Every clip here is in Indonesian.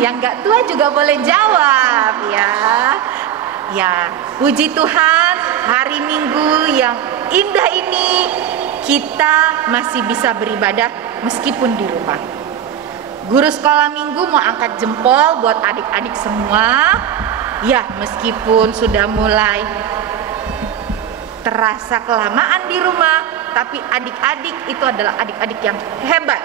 Yang nggak tua juga boleh jawab ya. Ya, puji Tuhan, hari Minggu yang indah ini kita masih bisa beribadah meskipun di rumah. Guru sekolah minggu mau angkat jempol buat adik-adik semua. Ya, meskipun sudah mulai terasa kelamaan di rumah, tapi adik-adik itu adalah adik-adik yang hebat,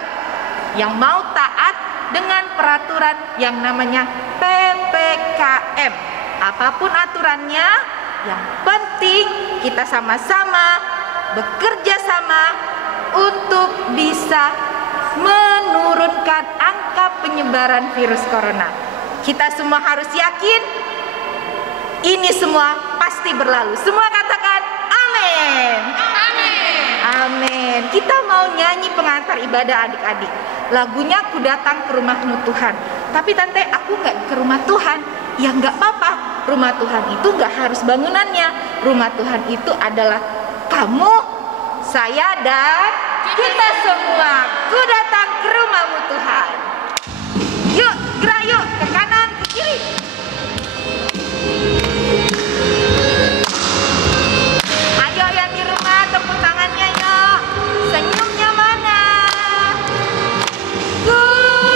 yang mau taat dengan peraturan yang namanya PPKM. Apapun aturannya, yang penting kita sama-sama bekerja sama untuk bisa menurunkan angka penyebaran virus corona. Kita semua harus yakin ini semua pasti berlalu. Semua katakan amin. Amin. Amin. Kita mau nyanyi pengantar ibadah adik-adik. Lagunya Ku Datang ke Rumahmu Tuhan. Tapi tante, aku nggak ke rumah Tuhan. Ya nggak apa-apa. Rumah Tuhan itu nggak harus bangunannya. Rumah Tuhan itu adalah kamu, saya, dan kita semua. Ku datang ke rumahmu Tuhan. Yuk, gerak yuk, ke kanan, ke kiri. Ayo yang di rumah, tepuk tangannya yuk. Senyumnya mana? Ku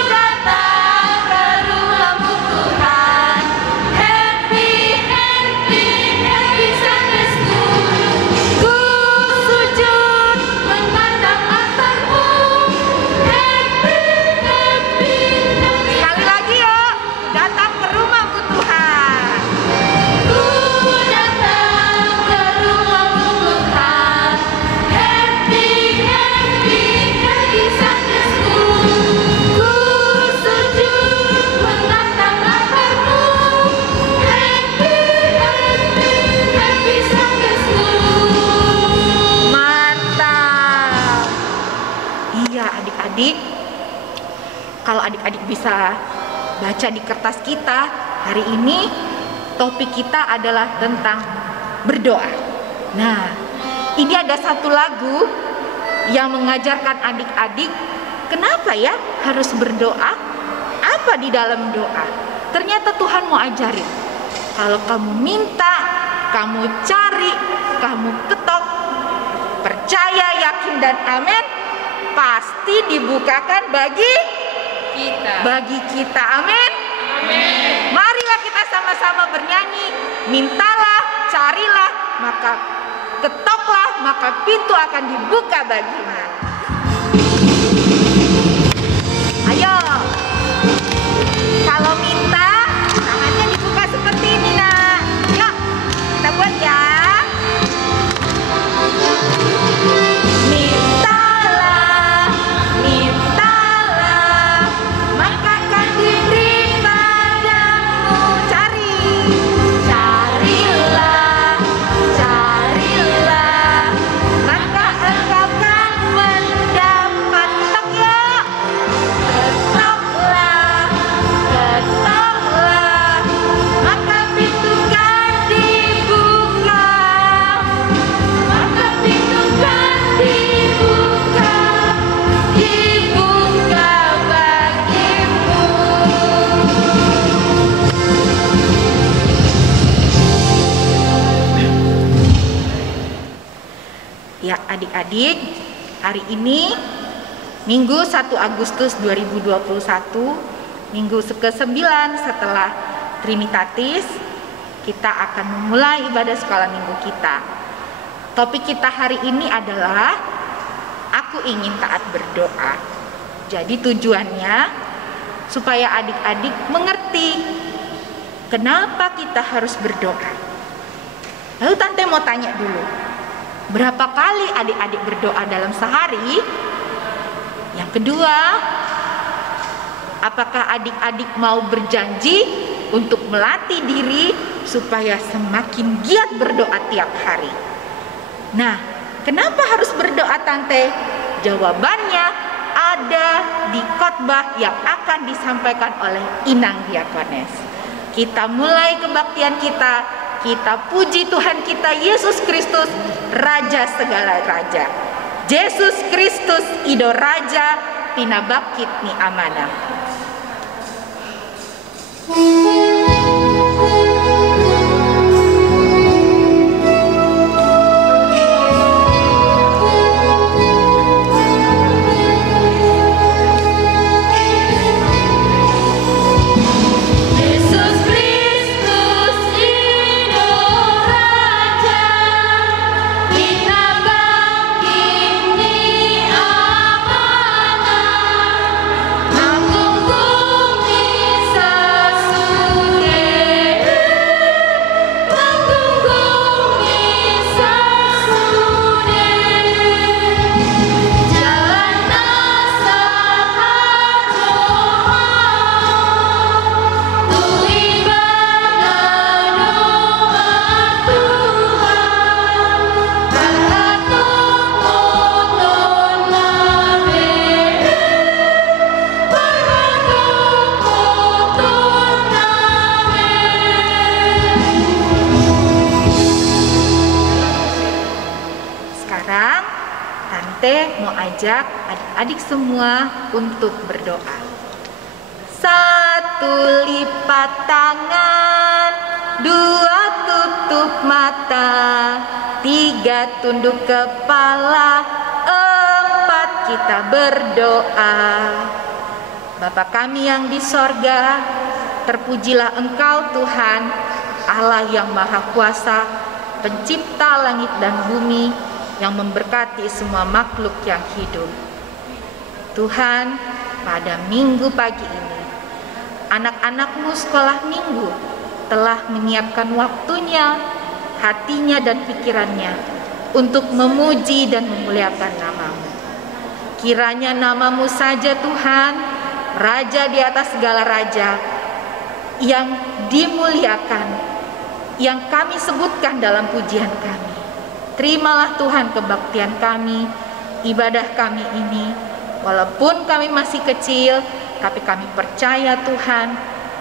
datang ke rumahmu Tuhan. Happy, happy, happy Sunday School. Ku sujud menatap altarmu. Happy, happy, happy. Sekali lagi yuk, datang ke rumahmu Tuhan. Ku datang ke rumahmu Tuhan. Happy, happy, happy Sunday School. Ku sujud menatap altarmu. Happy, happy, happy Sunday School. Mantap. Iya adik-adik, kalau adik-adik bisa baca di kertas kita, hari ini topik kita adalah tentang berdoa. Nah, ini ada satu lagu yang mengajarkan adik-adik kenapa ya harus berdoa, apa di dalam doa. Ternyata Tuhan mau ajarin, kalau kamu minta, kamu cari, kamu ketok, percaya, yakin, dan amin, pasti dibukakan bagi kita. Amin. Amin. Marilah kita sama-sama bernyanyi. Mintalah, carilah, maka ketoklah, maka pintu akan dibuka bagimu. Ayo. Kalau minta, tangannya dibuka seperti ini, nak. Yuk, kita buat ya. Mintalah, mintalah, maka akan diberi padamu. Carilah, carilah, maka engkau akan mendapat. Ketok yuk. Ketoklah, ketoklah, maka pintu akan dibuka. Maka pintu akan dibuka, dibuka bagimu. Ya adik-adik, hari ini Minggu 1 Agustus 2021, Minggu ke-9 setelah Trinitatis, kita akan memulai ibadah sekolah minggu kita. Topik kita hari ini adalah aku ingin taat berdoa. Jadi tujuannya supaya adik-adik mengerti kenapa kita harus berdoa. Lalu tante mau tanya dulu, berapa kali adik-adik berdoa dalam sehari? Yang kedua, apakah adik-adik mau berjanji untuk melatih diri supaya semakin giat berdoa tiap hari? Nah, kenapa harus berdoa tante? Jawabannya ada di khotbah yang akan disampaikan oleh Inang Diakones. Kita mulai kebaktian kita, kita puji Tuhan kita Yesus Kristus, Raja segala raja. Yesus Kristus Ido Raja, pinabakit ni amanah. Mau ajak adik-adik semua untuk berdoa. 1. Lipat tangan, 2. Tutup mata, 3. Tunduk kepala, 4. Kita berdoa. Bapa kami yang di sorga, terpujilah Engkau Tuhan, Allah yang Maha Kuasa, pencipta langit dan bumi, yang memberkati semua makhluk yang hidup. Tuhan, pada minggu pagi ini, anak-anak-Mu sekolah minggu telah menyiapkan waktunya, hatinya dan pikirannya untuk memuji dan memuliakan nama-Mu. Kiranya nama-Mu saja Tuhan, Raja di atas segala raja, yang dimuliakan, yang kami sebutkan dalam pujian kami. Terimalah Tuhan kebaktian kami, ibadah kami ini. Walaupun kami masih kecil, tapi kami percaya Tuhan,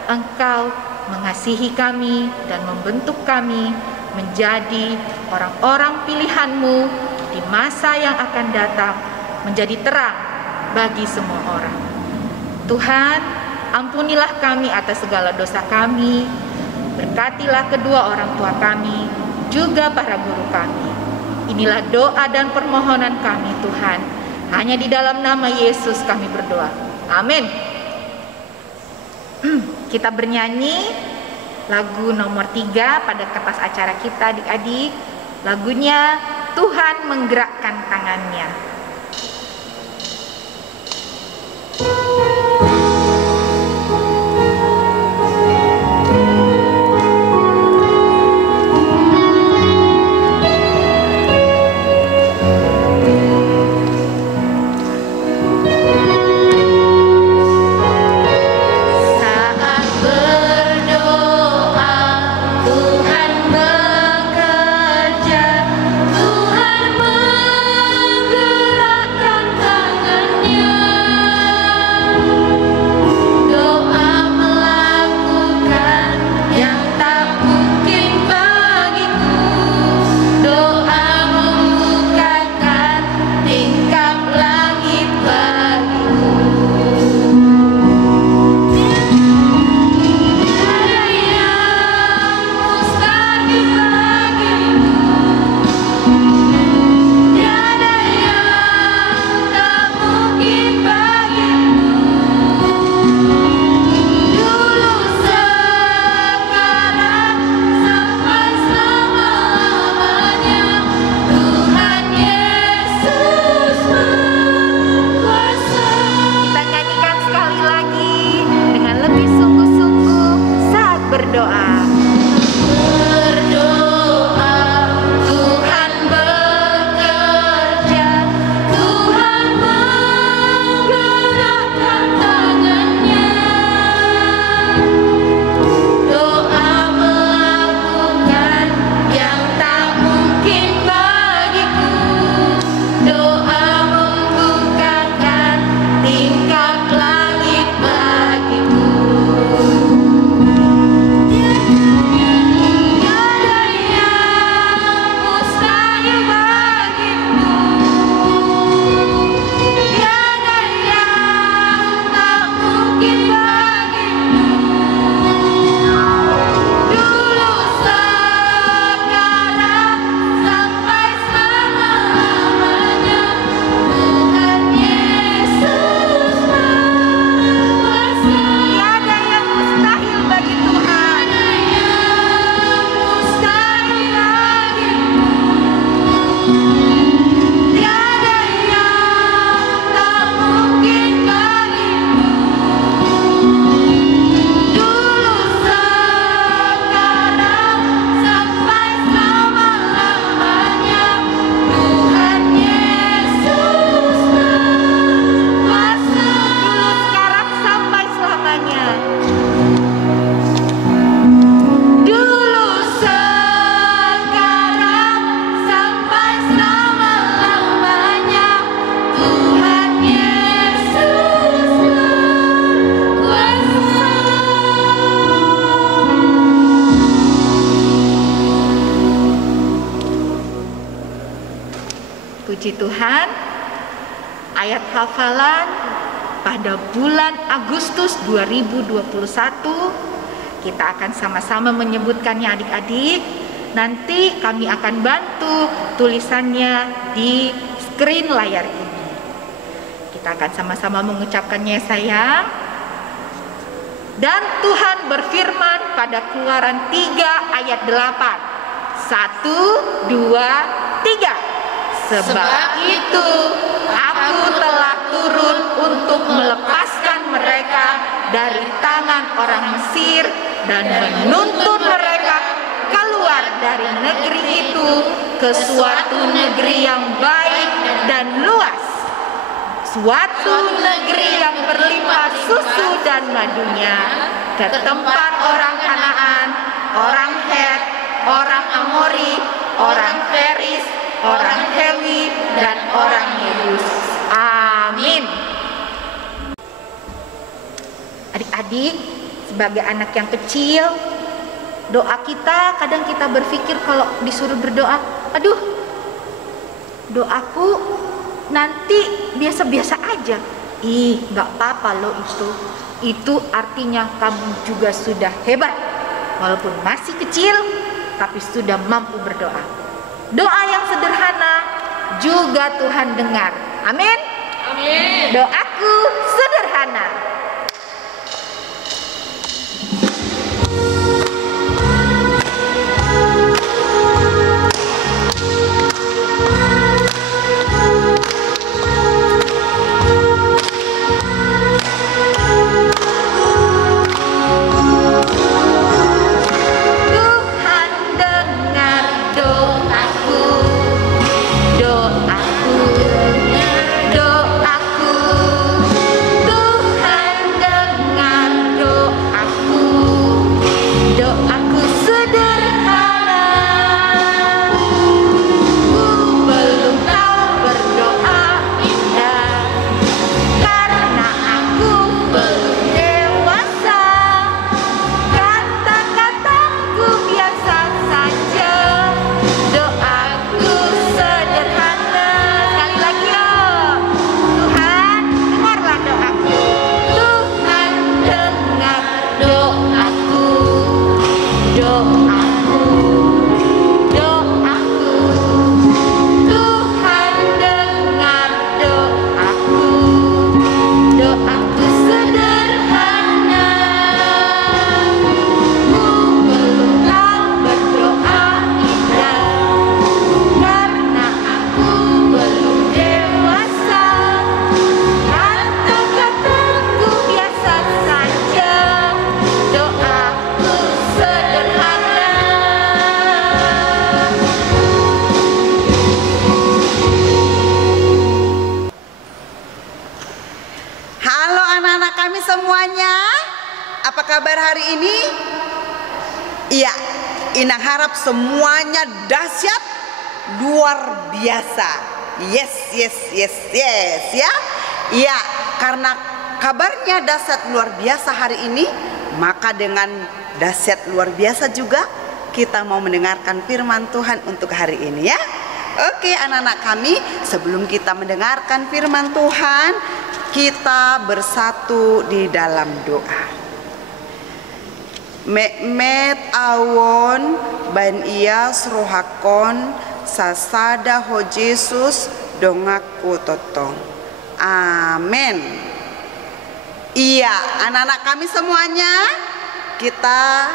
Engkau mengasihi kami dan membentuk kami menjadi orang-orang pilihan-Mu di masa yang akan datang, menjadi terang bagi semua orang. Tuhan, ampunilah kami atas segala dosa kami, berkatilah kedua orang tua kami, juga para guru kami. Inilah doa dan permohonan kami Tuhan. Hanya di dalam nama Yesus kami berdoa. Amin. Kita bernyanyi lagu nomor 3 pada kertas acara kita adik-adik. Lagunya Tuhan Menggerakkan Tangannya. Tuhan menggerakkan Tuhan, ayat hafalan pada bulan Agustus 2021 kita akan sama-sama menyebutkannya adik-adik. Nanti kami akan bantu tulisannya di screen layar ini. Kita akan sama-sama mengucapkannya sayang. Dan Tuhan berfirman pada Keluaran 3 ayat 8. 1, 2, 3. Sebab itu aku telah turun untuk melepaskan mereka dari tangan orang Mesir dan menuntun mereka keluar dari negeri itu ke suatu negeri yang baik dan luas, suatu negeri yang berlimpah susu dan madunya, ke tempat orang Kanaan, orang Het, orang Amori, orang Feris, orang Hewi, dan orang Yebus. Amin. Adik-adik, sebagai anak yang kecil, doa kita kadang kita berpikir kalau disuruh berdoa, aduh, doaku nanti biasa-biasa aja. Gak apa-apa loh itu. Itu artinya kamu juga sudah hebat. Walaupun masih kecil, tapi sudah mampu berdoa. Doa yang sederhana juga Tuhan dengar. Amin. Amin. Doaku sederhana. Iya, Inang harap semuanya dahsyat, luar biasa. Yes ya. Iya, karena kabarnya dahsyat luar biasa hari ini, maka dengan dahsyat luar biasa juga kita mau mendengarkan firman Tuhan untuk hari ini ya. Oke anak-anak kami, sebelum kita mendengarkan firman Tuhan, kita bersatu di dalam doa. Mekmet awon ban ias rohakon sasada ho Yesus dongaku totong. Amin. Iya, anak-anak kami semuanya, kita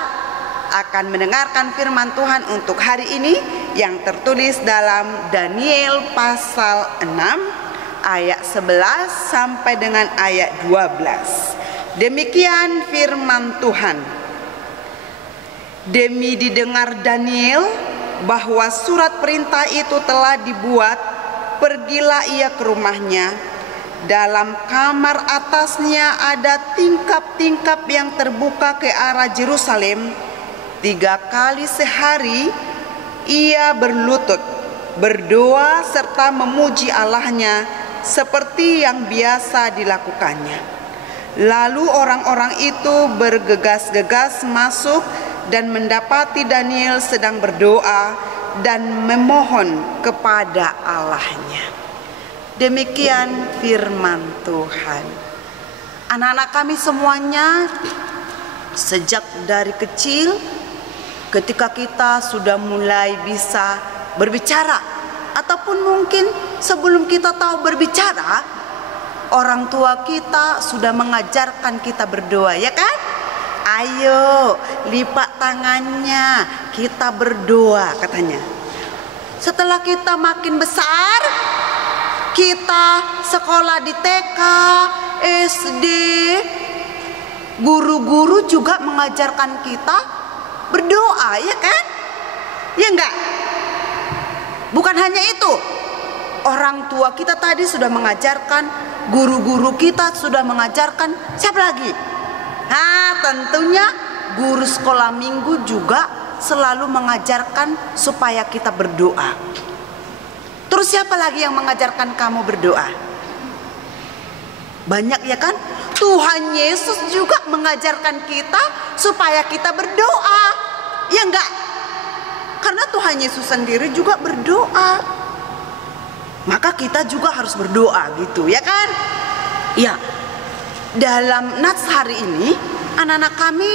akan mendengarkan firman Tuhan untuk hari ini yang tertulis dalam Daniel pasal 6 ayat 11 sampai dengan ayat 12. Demikian firman Tuhan. Demi didengar Daniel bahwa surat perintah itu telah dibuat, pergilah ia ke rumahnya. Dalam kamar atasnya ada tingkap-tingkap yang terbuka ke arah Yerusalem. 3 kali sehari ia berlutut, berdoa serta memuji Allahnya seperti yang biasa dilakukannya. Lalu orang-orang itu bergegas-gegas masuk dan mendapati Daniel sedang berdoa dan memohon kepada Allahnya. Demikian firman Tuhan. Anak-anak kami semuanya, sejak dari kecil, ketika kita sudah mulai bisa berbicara, ataupun mungkin sebelum kita tahu berbicara, orang tua kita sudah mengajarkan kita berdoa, ya kan? Ayo lipat tangannya, kita berdoa katanya. Setelah kita makin besar, kita sekolah di TK, SD, guru-guru juga mengajarkan kita berdoa, ya kan? Ya enggak? Bukan hanya itu, orang tua kita tadi sudah mengajarkan, guru-guru kita sudah mengajarkan, siapa lagi? Nah, tentunya guru sekolah minggu juga selalu mengajarkan supaya kita berdoa. Terus siapa lagi yang mengajarkan kamu berdoa? Banyak, ya kan? Tuhan Yesus juga mengajarkan kita supaya kita berdoa. Ya enggak? Karena Tuhan Yesus sendiri juga berdoa. Maka kita juga harus berdoa gitu, ya kan? Ya. Dalam Nats hari ini, anak-anak kami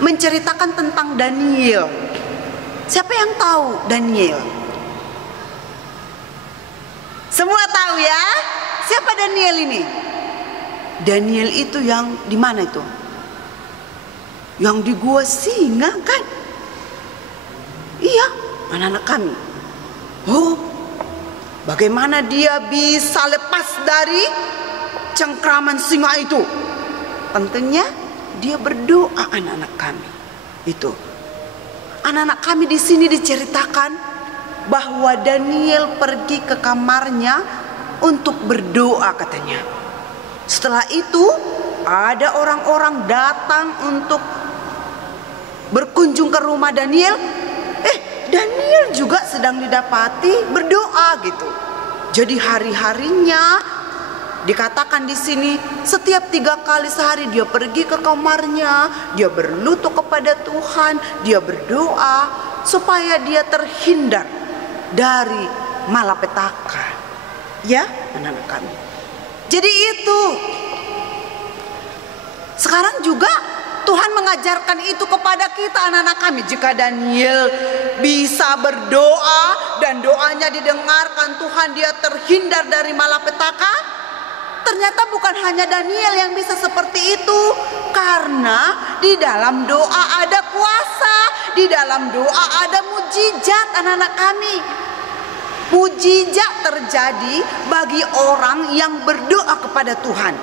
menceritakan tentang Daniel. Siapa yang tahu Daniel? Semua tahu ya? Siapa Daniel ini? Daniel itu yang di mana itu? Yang di gua singa kan? Iya, anak-anak kami. Oh, bagaimana dia bisa lepas dari cengkraman singa itu? Tentunya dia berdoa, anak-anak kami. Itu. Anak-anak kami di sini diceritakan bahwa Daniel pergi ke kamarnya untuk berdoa katanya. Setelah itu ada orang-orang datang untuk berkunjung ke rumah Daniel. Daniel juga sedang didapati berdoa gitu. Jadi hari-harinya dikatakan di sini setiap 3 kali sehari dia pergi ke kamarnya, dia berlutut kepada Tuhan, dia berdoa supaya dia terhindar dari malapetaka. Ya, anak-anak kami. Jadi itu. Sekarang juga Tuhan mengajarkan itu kepada kita, anak-anak kami. Jika Daniel bisa berdoa dan doanya didengarkan Tuhan, dia terhindar dari malapetaka. Ternyata bukan hanya Daniel yang bisa seperti itu. Karena di dalam doa ada kuasa, di dalam doa ada mujizat, anak-anak kami. Mujizat terjadi bagi orang yang berdoa kepada Tuhan.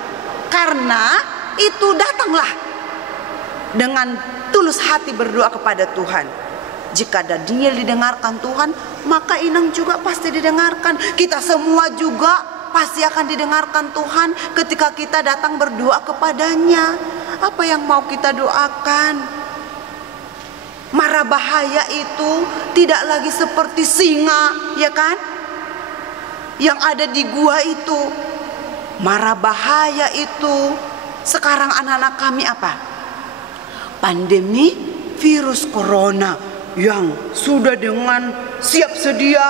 Karena itu datanglah dengan tulus hati berdoa kepada Tuhan. Jika Daniel didengarkan Tuhan, maka Inang juga pasti didengarkan. Kita semua juga pasti akan didengarkan Tuhan ketika kita datang berdoa kepadanya. Apa yang mau kita doakan? Mara bahaya itu tidak lagi seperti singa, ya kan? Yang ada di gua itu. Mara bahaya itu sekarang anak-anak kami apa? Pandemi virus corona yang sudah dengan siap sedia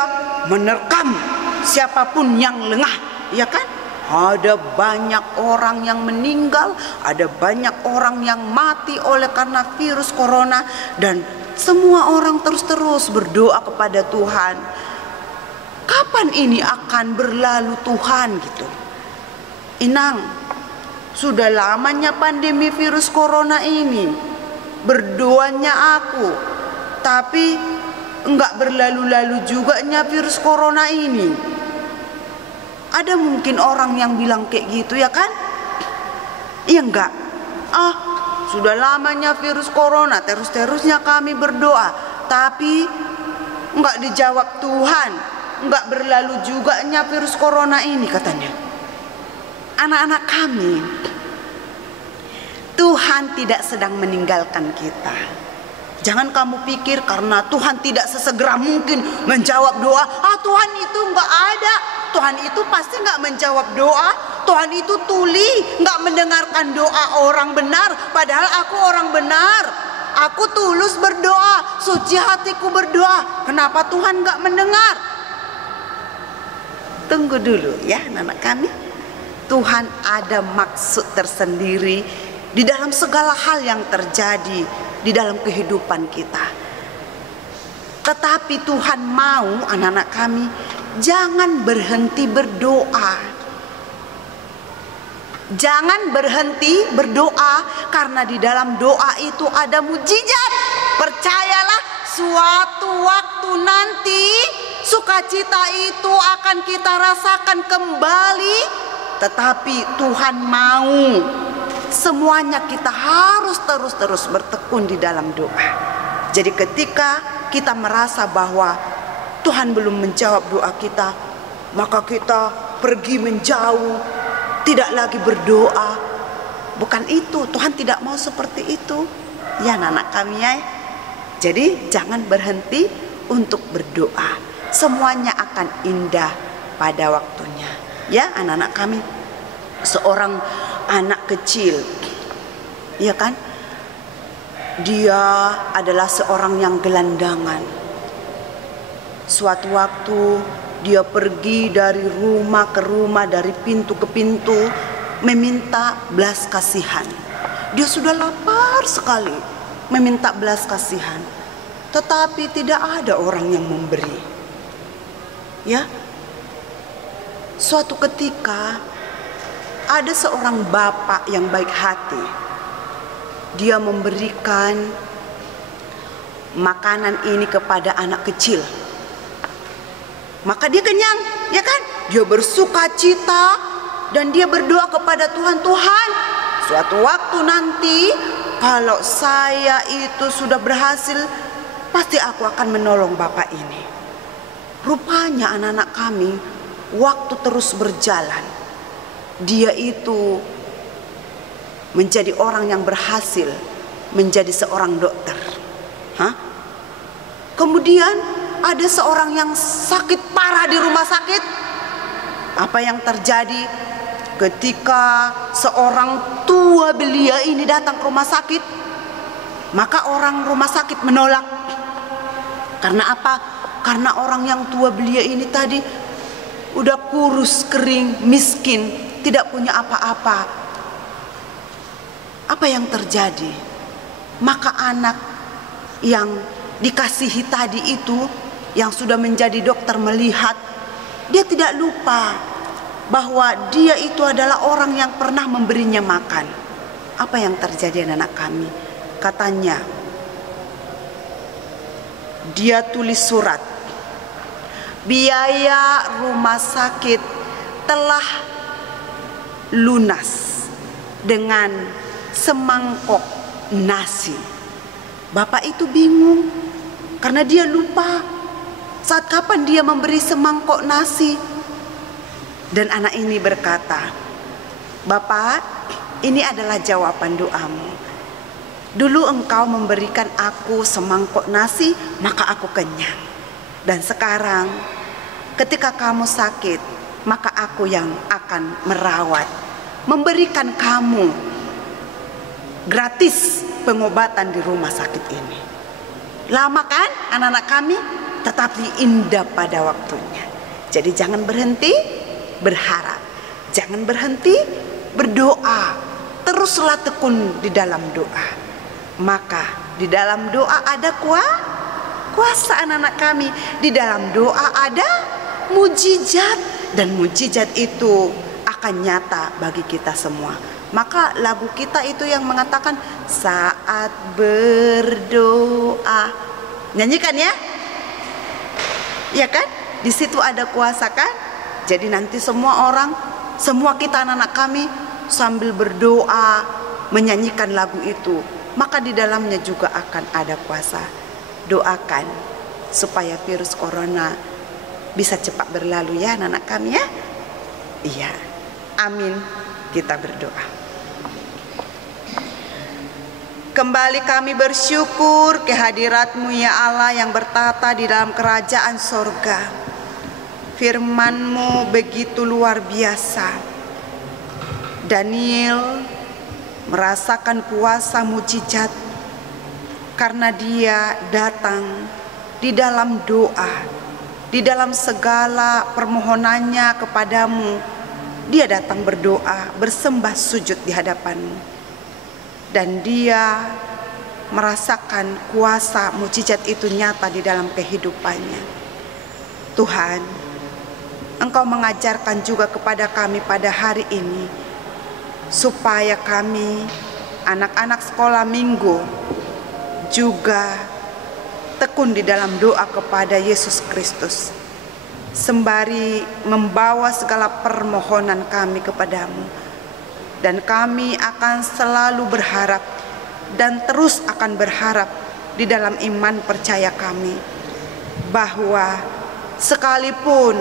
menerkam siapapun yang lengah, ya kan? Ada banyak orang yang meninggal, ada banyak orang yang mati oleh karena virus corona, dan semua orang terus-terus berdoa kepada Tuhan. Kapan ini akan berlalu Tuhan gitu? Inang, sudah lamanya pandemi virus corona ini. Berdoanya aku, tapi enggak berlalu-lalu juga virus corona ini. Ada mungkin orang yang bilang kayak gitu, ya kan? Iya enggak? Sudah lamanya virus corona, terus-terusnya kami berdoa, tapi enggak dijawab Tuhan. Enggak berlalu juga virus corona ini katanya. Anak-anak kami, Tuhan tidak sedang meninggalkan kita. Jangan kamu pikir karena Tuhan tidak sesegera mungkin menjawab doa, Tuhan itu enggak ada. Tuhan itu pasti enggak menjawab doa. Tuhan itu tuli, enggak mendengarkan doa orang benar. Padahal aku orang benar. Aku tulus berdoa, suci hatiku berdoa. Kenapa Tuhan enggak mendengar? tunggu dulu ya anak kami. Tuhan ada maksud tersendiri di dalam segala hal yang terjadi di dalam kehidupan kita. Tetapi Tuhan mau anak-anak kami jangan berhenti berdoa. Jangan berhenti berdoa, karena di dalam doa itu ada mujizat. Percayalah, suatu waktu nanti sukacita itu akan kita rasakan kembali. Tetapi Tuhan mau semuanya kita harus terus bertekun di dalam doa. Jadi ketika kita merasa bahwa Tuhan belum menjawab doa kita, maka kita pergi menjauh, tidak lagi berdoa. Bukan itu, Tuhan tidak mau seperti itu. Ya anak-anak kami ya. Jadi jangan berhenti untuk berdoa. Semuanya akan indah pada waktunya. Ya anak-anak kami, seorang anak kecil, ya kan, dia adalah seorang yang gelandangan. Suatu waktu dia pergi dari rumah ke rumah, dari pintu ke pintu, meminta belas kasihan. Dia sudah lapar sekali, meminta belas kasihan, tetapi tidak ada orang yang memberi. Ya, suatu ketika ada seorang bapak yang baik hati. Dia memberikan makanan ini kepada anak kecil. Maka dia kenyang, ya kan? Dia bersuka cita dan dia berdoa kepada Tuhan, Tuhan, suatu waktu nanti kalau saya itu sudah berhasil, pasti aku akan menolong bapak ini. Rupanya anak-anak kami, waktu terus berjalan, dia itu menjadi orang yang berhasil menjadi seorang dokter. Kemudian ada seorang yang sakit parah di rumah sakit. Apa yang terjadi ketika seorang tua belia ini datang ke rumah sakit? Maka orang rumah sakit menolak. Karena apa? Karena orang yang tua belia ini tadi udah kurus, kering, miskin, tidak punya apa-apa. Apa yang terjadi? Maka anak yang dikasihi tadi itu, yang sudah menjadi dokter, melihat, dia tidak lupa bahwa dia itu adalah orang yang pernah memberinya makan. Apa yang terjadi anak kami? Katanya, dia tulis surat, biaya rumah sakit telah lunas dengan semangkok nasi. Bapak itu bingung karena dia lupa saat kapan dia memberi semangkok nasi. Dan anak ini berkata, Bapak, ini adalah jawaban doamu. Dulu engkau memberikan aku semangkok nasi, maka aku kenyang. Dan sekarang ketika kamu sakit, maka aku yang akan merawat, memberikan kamu gratis pengobatan di rumah sakit ini. Lama kan anak-anak kami? Tetapi indah pada waktunya. Jadi jangan berhenti berharap, jangan berhenti berdoa. Teruslah tekun di dalam doa. Maka di dalam doa ada kuasa anak-anak kami. Di dalam doa ada mujizat, dan mujizat itu akan nyata bagi kita semua. Maka lagu kita itu yang mengatakan saat berdoa. Nyanyikan ya. Ya kan? Di situ ada kuasa kan? Jadi nanti semua orang, semua kita anak-anak kami sambil berdoa menyanyikan lagu itu, maka di dalamnya juga akan ada kuasa. Doakan supaya virus corona bisa cepat berlalu ya anak-anak kami ya. Iya. Amin. Kita berdoa. Kembali kami bersyukur kehadirat-Mu ya Allah yang bertata di dalam kerajaan sorga. Firman-Mu begitu luar biasa. Daniel merasakan kuasa mujizat karena dia datang di dalam doa, di dalam segala permohonannya kepadamu, dia datang berdoa, bersembah sujud di hadapanmu. Dan dia merasakan kuasa mukjizat itu nyata di dalam kehidupannya. Tuhan, Engkau mengajarkan juga kepada kami pada hari ini, supaya kami, anak-anak sekolah minggu, juga tekun di dalam doa kepada Yesus Kristus, sembari membawa segala permohonan kami kepadamu. Dan kami akan selalu berharap dan terus akan berharap di dalam iman percaya kami, bahwa sekalipun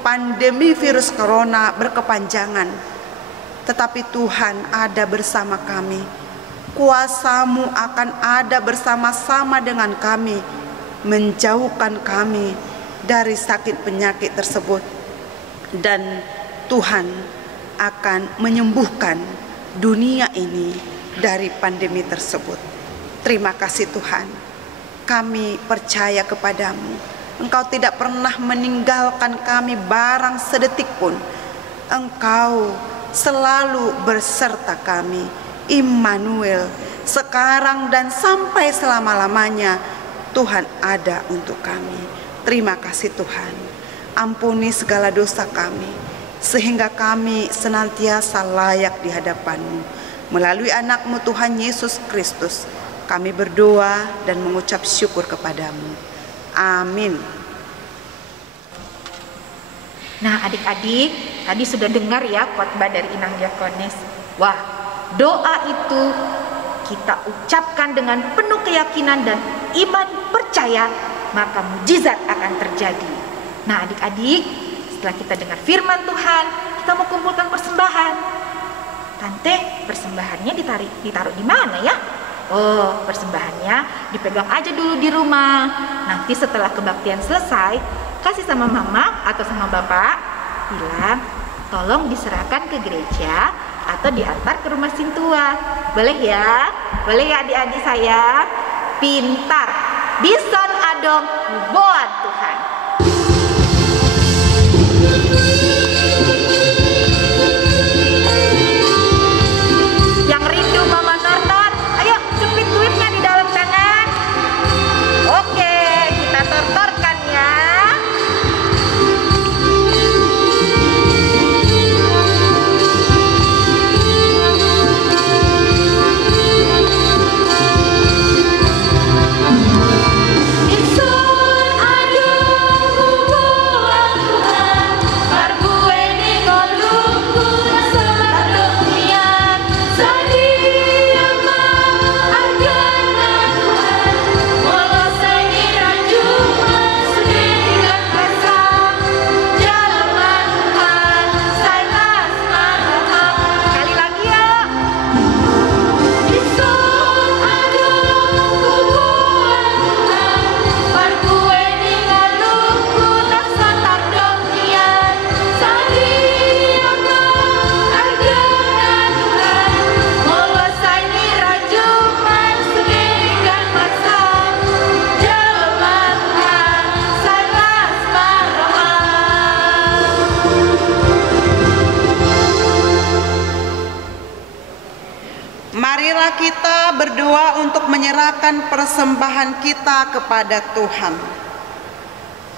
pandemi virus corona berkepanjangan, tetapi Tuhan ada bersama kami. Kuasa-Mu akan ada bersama-sama dengan kami, menjauhkan kami dari sakit penyakit tersebut. Dan Tuhan akan menyembuhkan dunia ini dari pandemi tersebut. Terima kasih Tuhan, kami percaya kepadamu. Engkau tidak pernah meninggalkan kami barang sedetik pun. Engkau selalu berserta kami. Immanuel, sekarang dan sampai selama-lamanya Tuhan ada untuk kami. Terima kasih Tuhan. Ampuni segala dosa kami, sehingga kami senantiasa layak di hadapan-Mu. Melalui anak-Mu Tuhan Yesus Kristus, kami berdoa dan mengucap syukur kepadamu. Amin. Nah adik-adik, tadi sudah dengar ya khotbah dari Inang Diakonis. Wah, doa itu kita ucapkan dengan penuh keyakinan dan iman percaya, maka mukjizat akan terjadi. Nah adik-adik, setelah kita dengar firman Tuhan, kita mau kumpulkan persembahan. Tante, persembahannya ditaruh di mana ya? Oh, persembahannya dipegang aja dulu di rumah. Nanti setelah kebaktian selesai, kasih sama mama atau sama bapak, bilang tolong diserahkan ke gereja atau diantar ke rumah sintua. Boleh ya? Boleh ya adik-adik saya? Pintar. Bison adong buat Tuhan. Yang rindu mama nonton, ayo cepit duitnya di dalam tangan. Oke, kita tortorkan ya. Marilah kita berdoa untuk menyerahkan persembahan kita kepada Tuhan.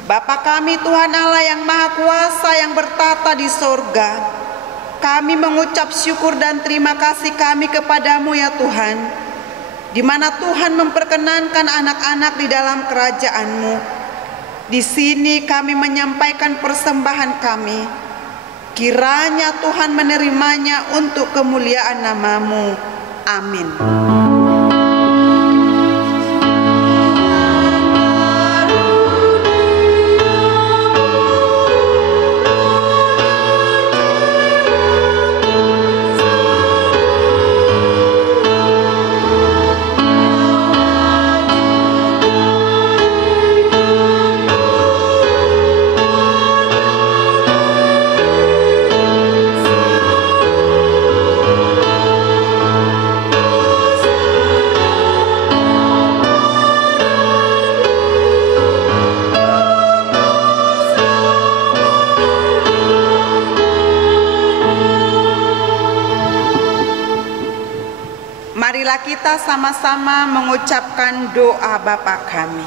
Bapa kami Tuhan Allah yang Maha Kuasa yang bertata di sorga, kami mengucap syukur dan terima kasih kami kepadamu ya Tuhan, di mana Tuhan memperkenankan anak-anak di dalam kerajaan-Mu. Di sini kami menyampaikan persembahan kami. Kiranya Tuhan menerimanya untuk kemuliaan nama-Mu. Amin. Marilah kita sama-sama mengucapkan doa Bapa kami.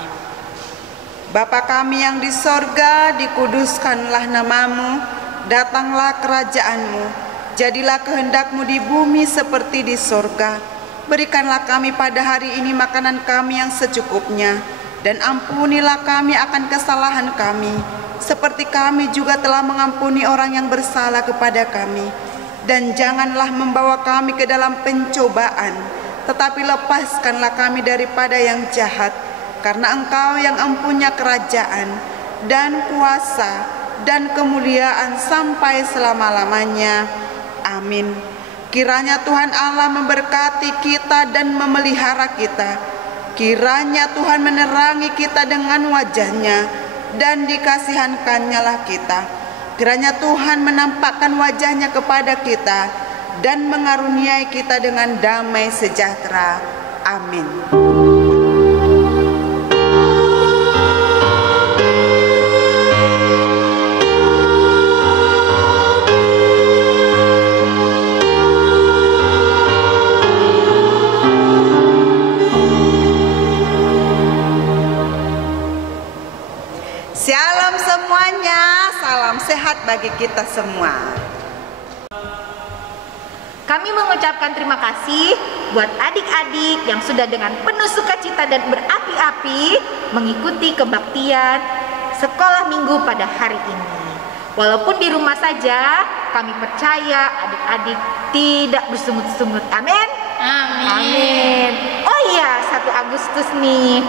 Bapa kami yang di sorga, dikuduskanlah namamu, datanglah kerajaanmu, jadilah kehendak-Mu di bumi seperti di sorga. Berikanlah kami pada hari ini makanan kami yang secukupnya, dan ampunilah kami akan kesalahan kami, seperti kami juga telah mengampuni orang yang bersalah kepada kami. Dan janganlah membawa kami ke dalam pencobaan, tetapi lepaskanlah kami daripada yang jahat. Karena Engkau yang empunya kerajaan dan kuasa dan kemuliaan sampai selama-lamanya. Amin. Kiranya Tuhan Allah memberkati kita dan memelihara kita. Kiranya Tuhan menerangi kita dengan wajah-Nya dan dikasihankan-Nya kita. Kiranya Tuhan menampakkan wajah-Nya kepada kita dan mengaruniai kita dengan damai sejahtera. Amin. Shalom semuanya, salam sehat bagi kita semua. Kami mengucapkan terima kasih buat adik-adik yang sudah dengan penuh sukacita dan berapi-api mengikuti kebaktian sekolah minggu pada hari ini. Walaupun di rumah saja, kami percaya adik-adik tidak bersungut-sungut. Amin. Amin. Oh iya, 1 Agustus nih,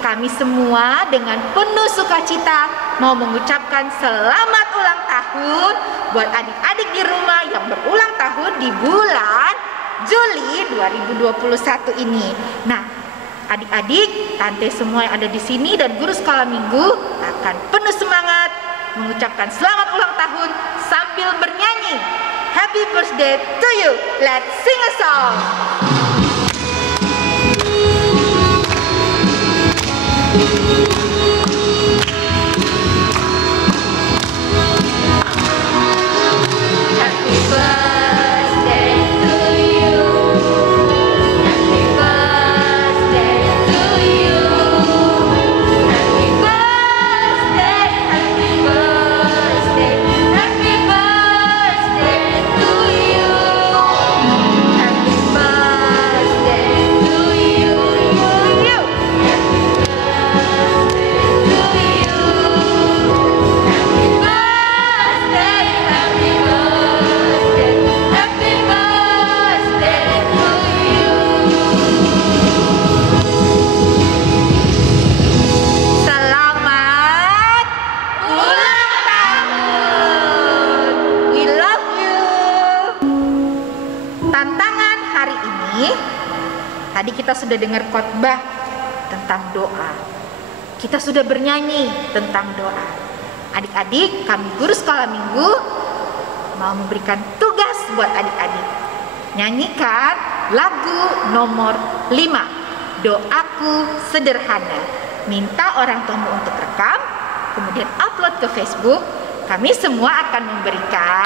kami semua dengan penuh sukacita mau mengucapkan selamat ulang tahun buat adik-adik di rumah yang berulang tahun di bulan Juli 2021 ini. Nah, adik-adik, tante semua yang ada di sini dan guru sekolah minggu akan penuh semangat mengucapkan selamat ulang tahun sambil bernyanyi. Happy birthday to you. Let's sing a song. Tadi kita sudah dengar khotbah tentang doa. Kita sudah bernyanyi tentang doa. Adik-adik, kami guru sekolah minggu mau memberikan tugas buat adik-adik. Nyanyikan lagu nomor 5, Doaku Sederhana. Minta orang tuamu untuk rekam, kemudian upload ke Facebook. Kami semua akan memberikan